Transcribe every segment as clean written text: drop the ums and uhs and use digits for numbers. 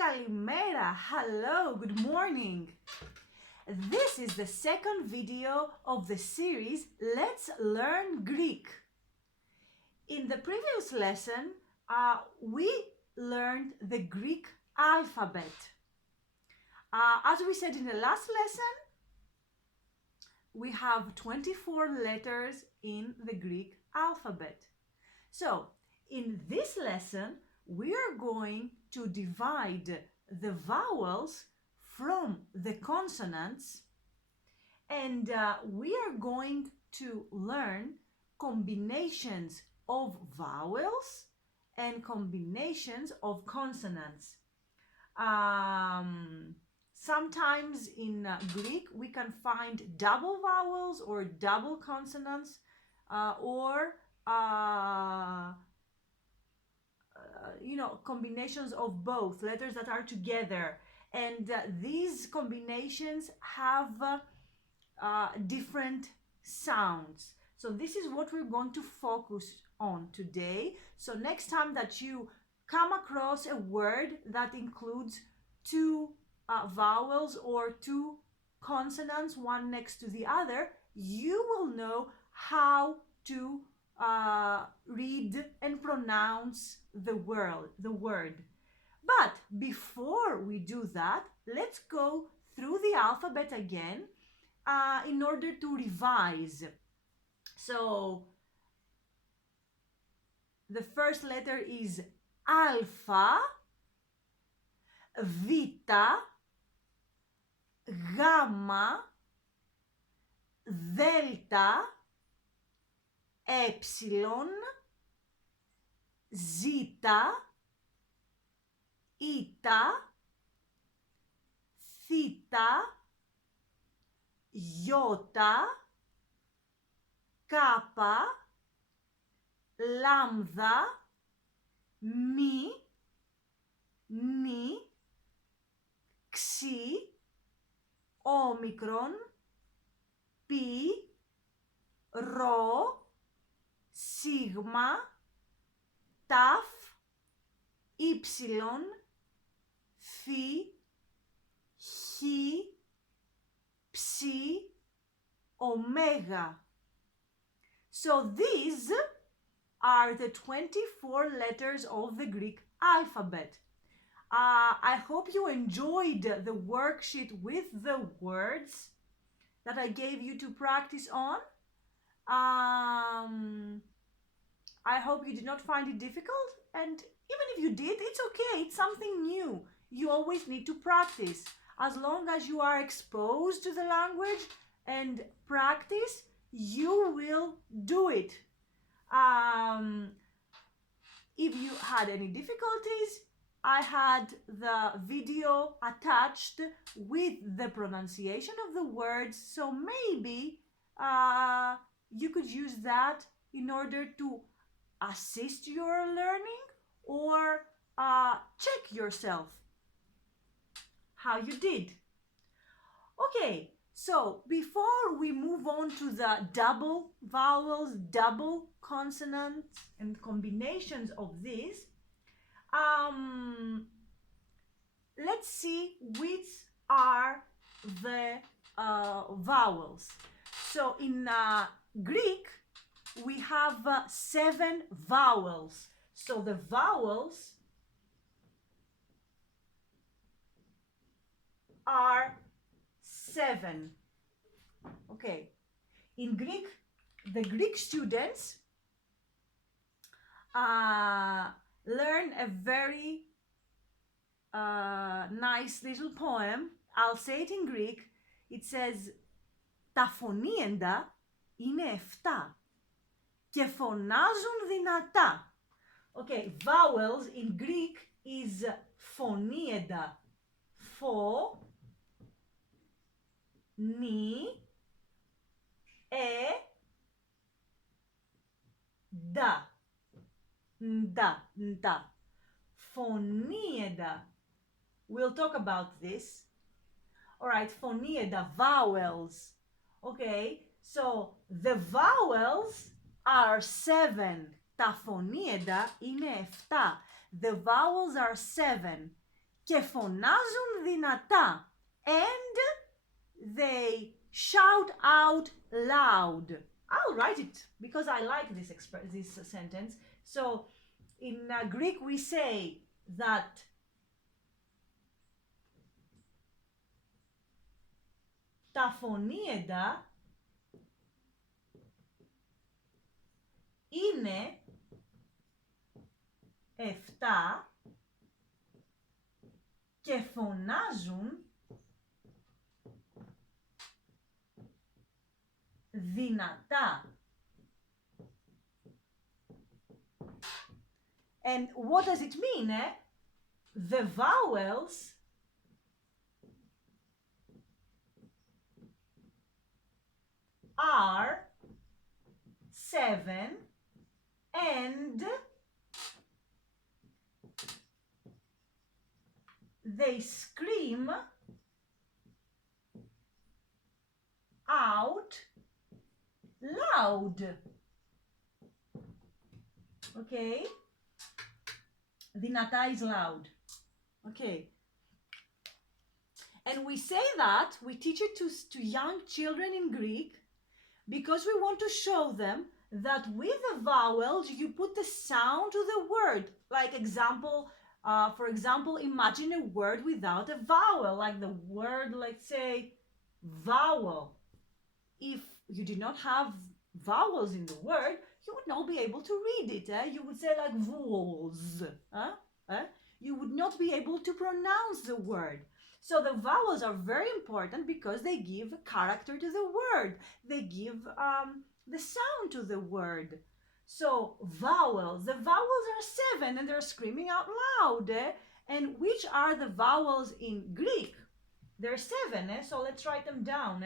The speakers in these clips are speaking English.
Kalimera, hello, good morning. This is the second video of the series Let's Learn Greek. In the previous lesson, we learned the Greek alphabet. As we said in the last lesson, we have 24 letters in the Greek alphabet. So, in this lesson, we are going to divide the vowels from the consonants, and we are going to learn combinations of vowels and combinations of consonants. Sometimes in Greek we can find double vowels or double consonants or combinations of both letters that are together, and these combinations have different sounds. So this is what we're going to focus on today. So next time that you come across a word that includes two vowels or two consonants, one next to the other, you will know how to read and pronounce the word. But before we do that, let's go through the alphabet again in order to revise. So the first letter is alpha, vita, gamma, delta, epsilon, zeta, eta, theta, iota, kappa, lambda, mi, ni, xi, omicron, pi, rho, sigma, ταφ, ύψιλον, φι, χ, ψι, omega. So these are the 24 letters of the Greek alphabet. I hope you enjoyed the worksheet with the words that I gave you to practice on. I hope you did not find it difficult, and even if you did, it's okay, it's something new. You always need to practice. As long as you are exposed to the language and practice, you will do it. If you had any difficulties, I had the video attached with the pronunciation of the words, so maybe you could use that in order to assist your learning or check yourself how you did. Okay, so before we move on to the double vowels, double consonants and combinations of these, let's see which are the vowels. So in Greek, we have 7 vowels. So the vowels are 7. Okay. In Greek, the Greek students learn a very nice little poem. I'll say it in Greek. It says, τα φωνήεντα είναι 7 και φωνάζουν δυνατά. Okay, vowels in Greek is φωνήεντα. Φω, νι, δα. Ντα, ντα. Φωνήεντα. We'll talk about this. Alright, φωνήεντα, vowels. Okay, so the vowels are 7. Τα φωνήεντα είναι 7. The vowels are 7. και φωνάζουν δυνατά. And they shout out loud. I'll write it because I like this sentence. So in Greek we say that τα φωνήεντα είναι 7 και φωνάζουν δυνατά. And what does it mean? The vowels are 7 and they scream out loud. Okay? Δυνατά is loud. Okay. And we say that, we teach it to young children in Greek because we want to show them that with the vowels you put the sound to the word. Like for example, imagine a word without a vowel, like the word, let's say, vowel. If you did not have vowels in the word, you would not be able to read it. You would say like vowels. You would not be able to pronounce the word. So the vowels are very important because they give character to the word. They give the sound to the word. So vowels, the vowels are 7 and they're screaming out loud. And which are the vowels in Greek? There are 7, so let's write them down.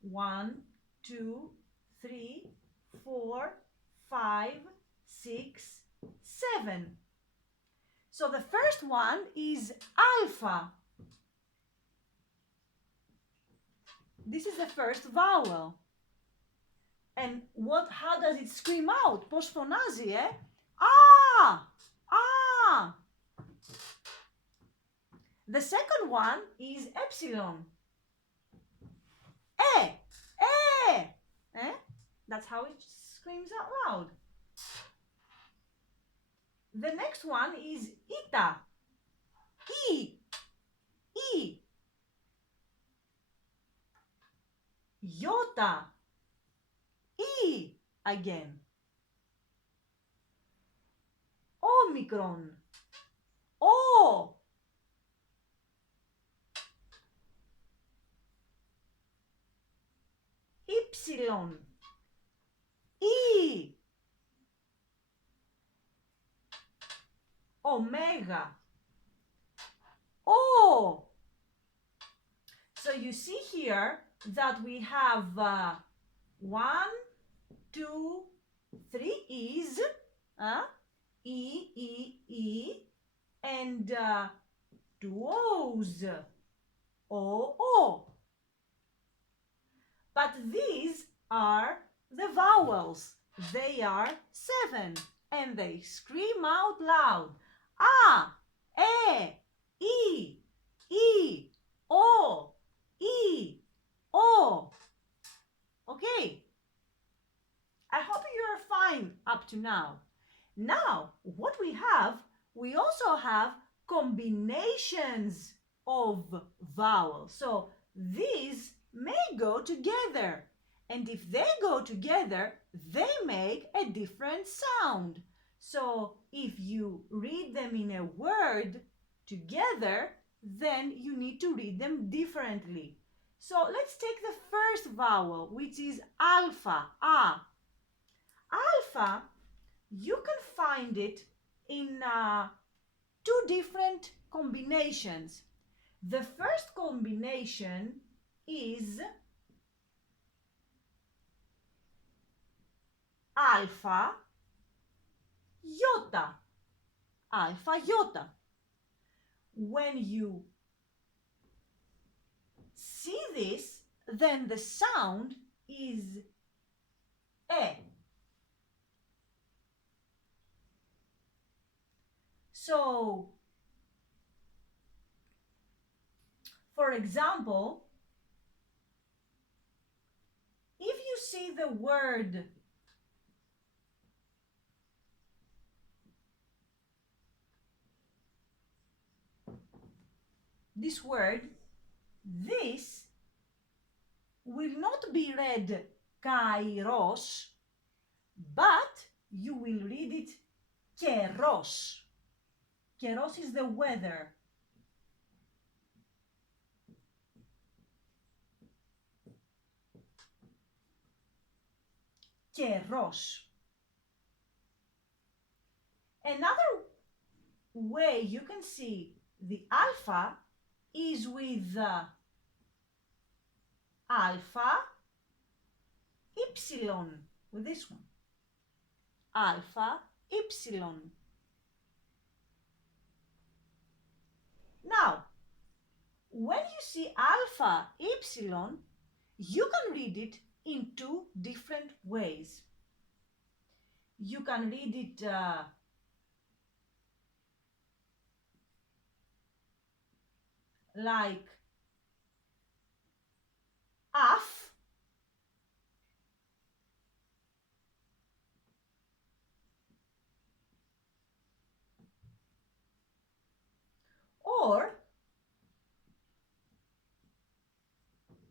1, 2, 3, 4, 5, 6, 7. So the first one is alpha. This is the first vowel. And how does it scream out? Πώς φωνάζει, Ah! Ah! The second one is epsilon. That's how it screams out loud. The next one is eta. E. Iota. E again. Omicron. O. Ypsilon. E. Omega. O. So you see here that we have 1, 2, 3 E's, E, and 2 O's, O. But these are the vowels. They are 7 and they scream out loud. A, E, O, E, O. Okay. I hope you're fine up to now. Now, what we also have combinations of vowels. So these may go together. And if they go together, they make a different sound. So if you read them in a word together, then you need to read them differently. So let's take the first vowel, which is alpha, A. Alpha, you can find it in 2 different combinations. The first combination is alpha, iota. Alpha, iota. When you see this, then the sound is E. So For example, if you see the word this word, this will not be read kairos, but you will read it keros. Keros is the weather. Keros. Another way you can see the alpha is with alpha epsilon, with this one. Alpha epsilon. Now, when you see alpha epsilon, you can read it in two different ways. You can read it like af, or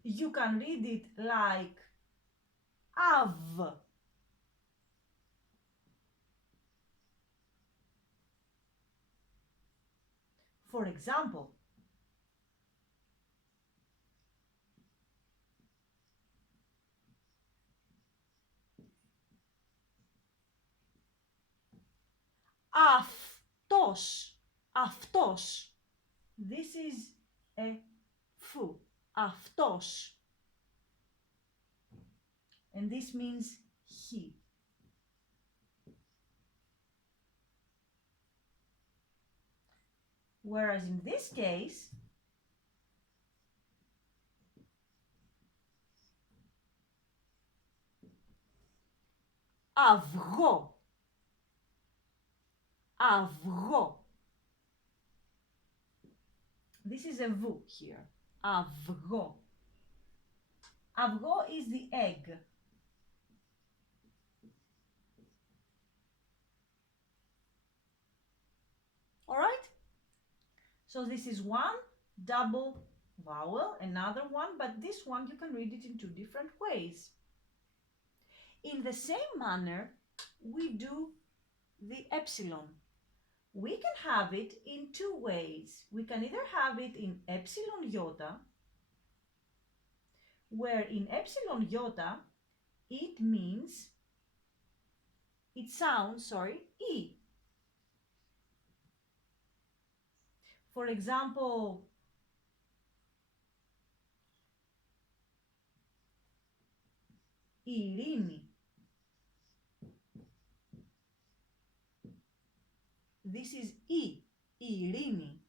you can read it like av. For example, αυτός, αυτός. This is a φου, αυτός. And this means he. Whereas in this case, αυγό, αυγό. This is a v here. Αυγό. Αυγό is the egg. All right? So this is one double vowel, another one, but this one you can read it in two different ways. In the same manner, we do the epsilon. We can have it in two ways. We can either have it in epsilon iota, where in epsilon iota, it sounds, E. For example, ειρήνη. This is E, ειρήνη.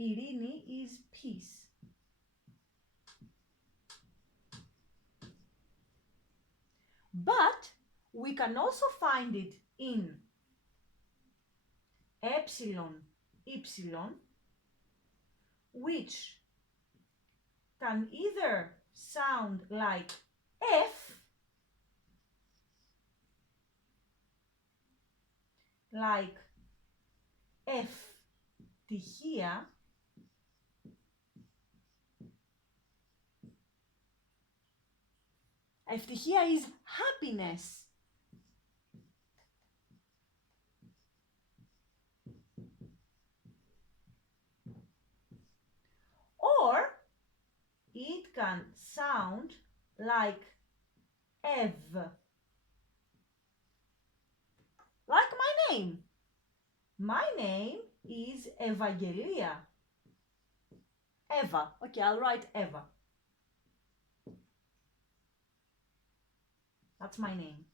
Ειρήνη is peace. But we can also find it in epsilon, epsilon, which can either sound like F, like ευτυχία, ευτυχία is happiness. Or it can sound like Ev, like my name. My name is Evangelia. Eva. Okay, I'll write Eva. That's my name.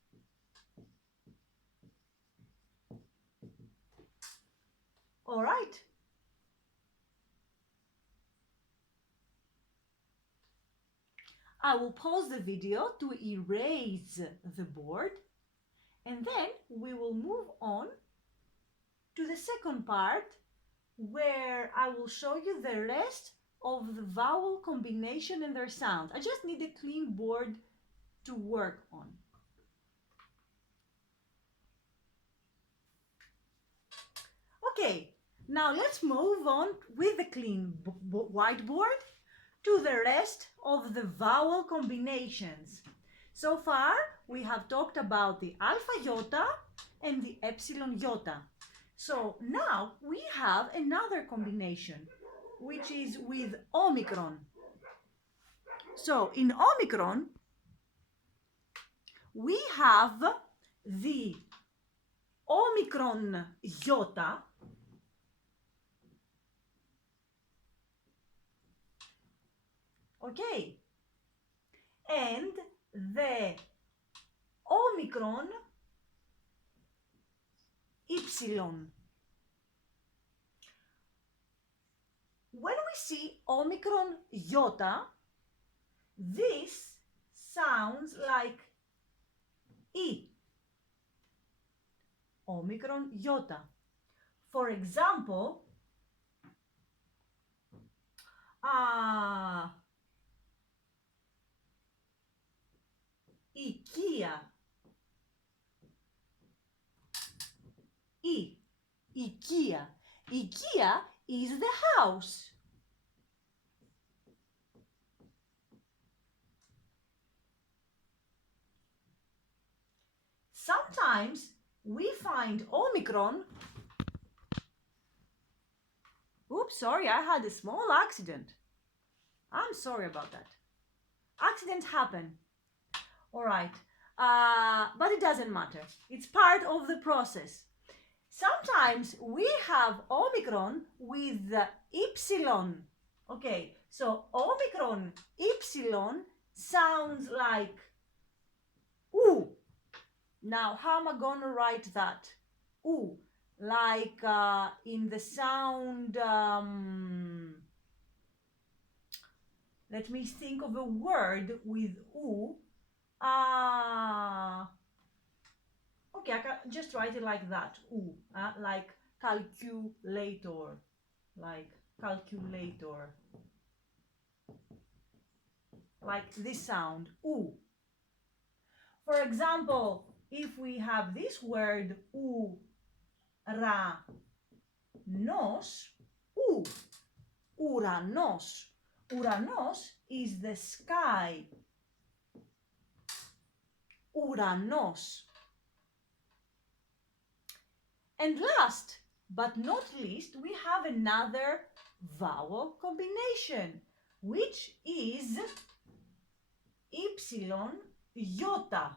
All right. I will pause the video to erase the board, and then we will move on to the second part, where I will show you the rest of the vowel combination and their sounds. I just need a clean board to work on. Okay, now let's move on with the clean whiteboard to the rest of the vowel combinations. So far, we have talked about the alpha iota and the epsilon iota. So now we have another combination, which is with Omicron. So in Omicron, we have the Omicron iota, okay, and the Omicron Epsilon. When we see Omicron iota, this sounds like E. Omicron iota. For example, IKEA. IKEA. IKEA is the house. Sometimes we find Omicron. Oops, sorry, I had a small accident. I'm sorry about that. Accidents happen. All right, but it doesn't matter. It's part of the process. Sometimes we have Omicron with the Epsilon. Okay, so Omicron Epsilon sounds like ooh. Now, how am I going to write that? Ooh, like in the sound, let me think of a word with ooh. Okay, I can just write it like that. Ooh, like calculator, like calculator. Like this sound, ooh. For example, if we have this word uranos, uranos. Uranos is the sky. Uranos. And last but not least, we have another vowel combination, which is epsilon iota.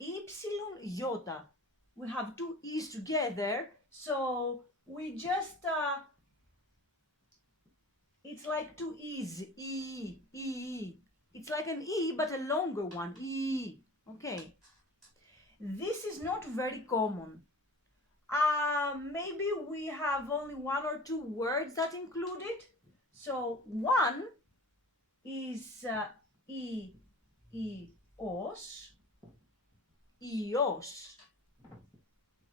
Epsilon iota. We have two e's together, so we just it's like two e's. E. It's like an e, but a longer one. E. Okay. This is not very common. Maybe we have only one or two words that include it. So one is eos,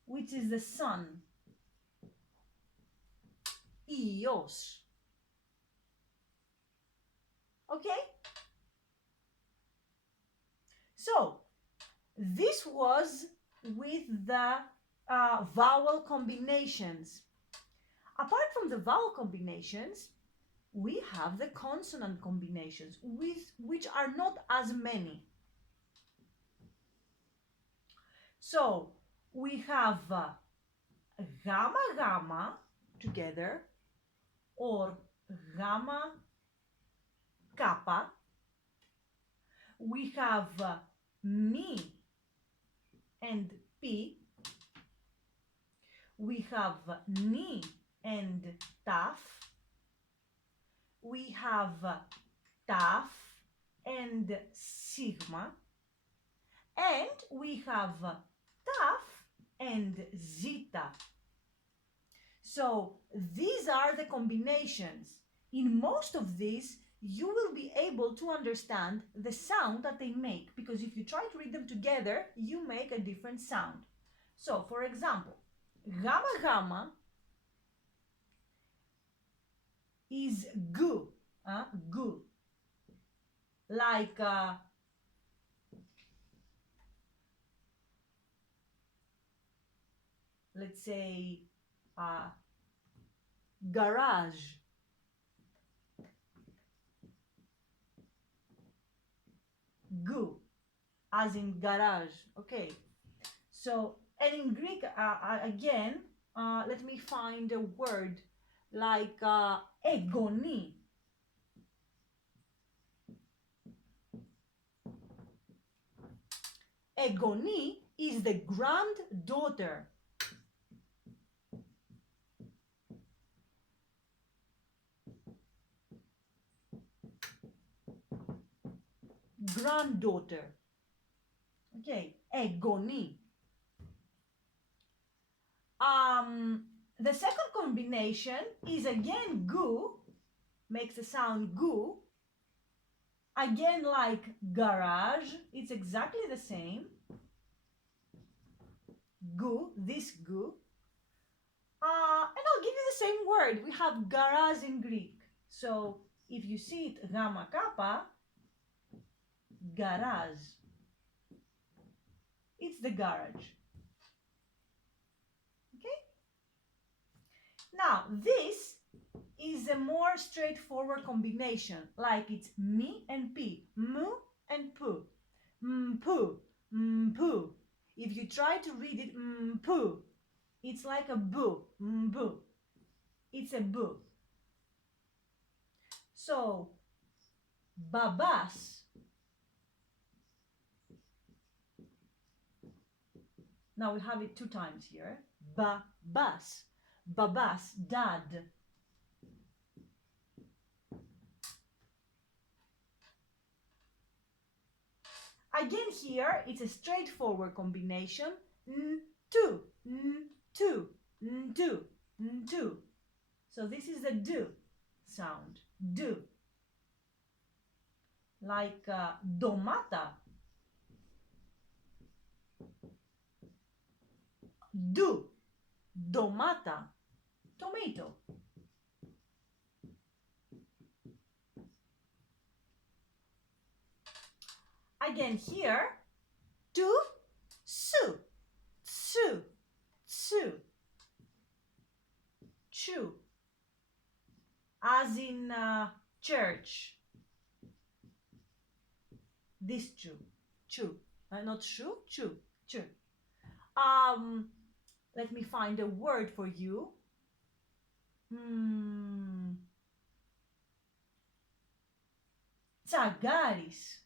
which is the sun. Eos. Okay? So this was with the vowel combinations. Apart from the vowel combinations, we have the consonant combinations, which are not as many. So we have gamma gamma together, or gamma kappa. We have mi and p. We have ni and taf. We have taf and sigma. And we have taf and zeta. So these are the combinations. In most of these, you will be able to understand the sound that they make, because if you try to read them together, you make a different sound. So, for example, gamma gamma is gu, gu. Like let's say garage. Gu, as in garage. Okay. So, and in Greek, again, let me find a word like egoni. Egoni is the granddaughter. Granddaughter. Okay, egoni. The second combination is again gu, makes the sound gu. Again, like garage, it's exactly the same. Gu, this gu. And I'll give you the same word. We have garage in Greek. So if you see it gamma kappa, garage. It's the garage. Okay? Now, this is a more straightforward combination, like it's mi and pi, mu and pu, mpu, mpu. If you try to read it mpu, it's like a bu, mbu. It's a bu. So, babas. Now we have it two times here. Babas. Babas, dad. Again here, it's a straightforward combination. N-tu, n-tu, n-tu, n-tu. So this is the do sound. Do. Like domata. Do. Domata. Tomato. Again here, to, su, tsu, tsu, chu, as in church. This chu, not shu, chu. Let me find a word for you. Tsagaris.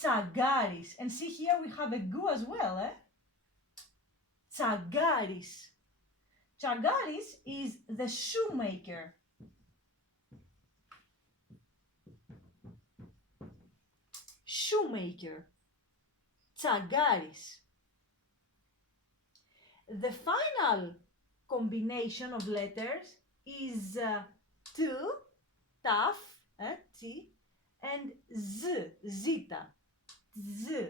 Tsagaris. And see here we have a gu as well, eh? Tsagaris. Tsagaris is the shoemaker. Shoemaker. Tsagaris. The final combination of letters is tu, taf, t, and z, zita. Z,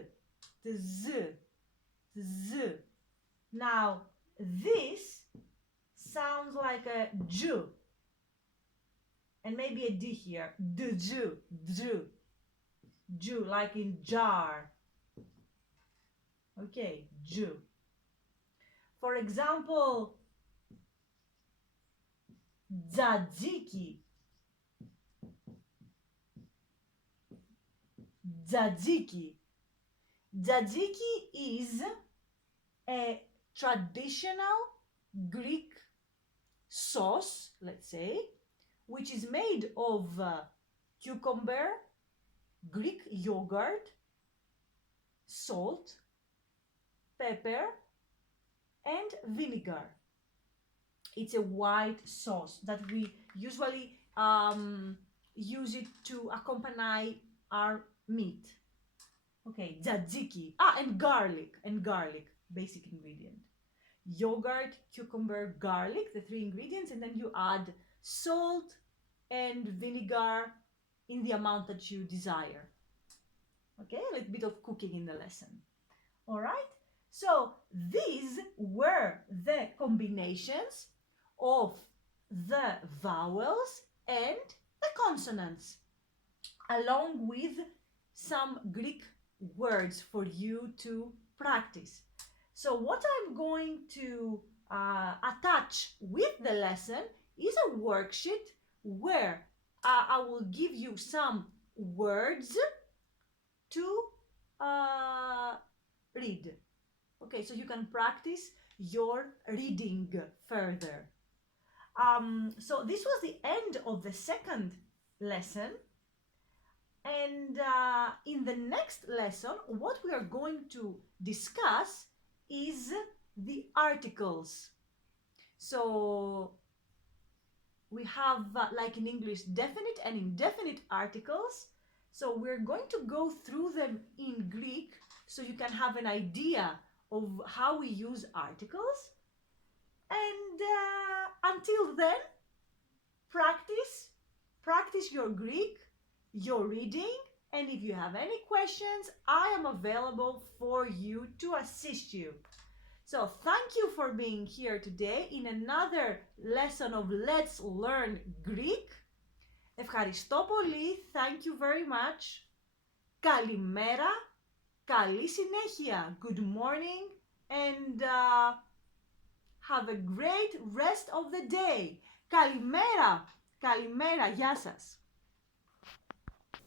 z, z. Now, this sounds like a ju, and maybe a d here. Ju, ju, like in jar. Okay, ju. For example, dzadziki. Dzadziki. Dzadziki is a traditional Greek sauce, let's say, which is made of cucumber, Greek yogurt, salt, pepper, and vinegar. It's a white sauce that we usually use it to accompany our meat. Okay, tzatziki. And garlic, basic ingredient. Yogurt, cucumber, garlic, the three ingredients, and then you add salt and vinegar in the amount that you desire. Okay, a little bit of cooking in the lesson. All right? So these were the combinations of the vowels and the consonants, along with some Greek words for you to practice. So what I'm going to attach with the lesson is a worksheet where I will give you some words to read. Okay, so you can practice your reading further. So this was the end of the second lesson. And in the next lesson, what we are going to discuss is the articles. So we have, like in English, definite and indefinite articles. So we're going to go through them in Greek so you can have an idea of how we use articles. And until then, practice your Greek, your reading, and if you have any questions, I am available for you to assist you. So thank you for being here today in another lesson of Let's Learn Greek. Ευχαριστώ πολύ. Thank you very much. Καλημέρα. Καλή συνέχεια. Good morning and have a great rest of the day. Καλημέρα. Καλημέρα. Γεια σας.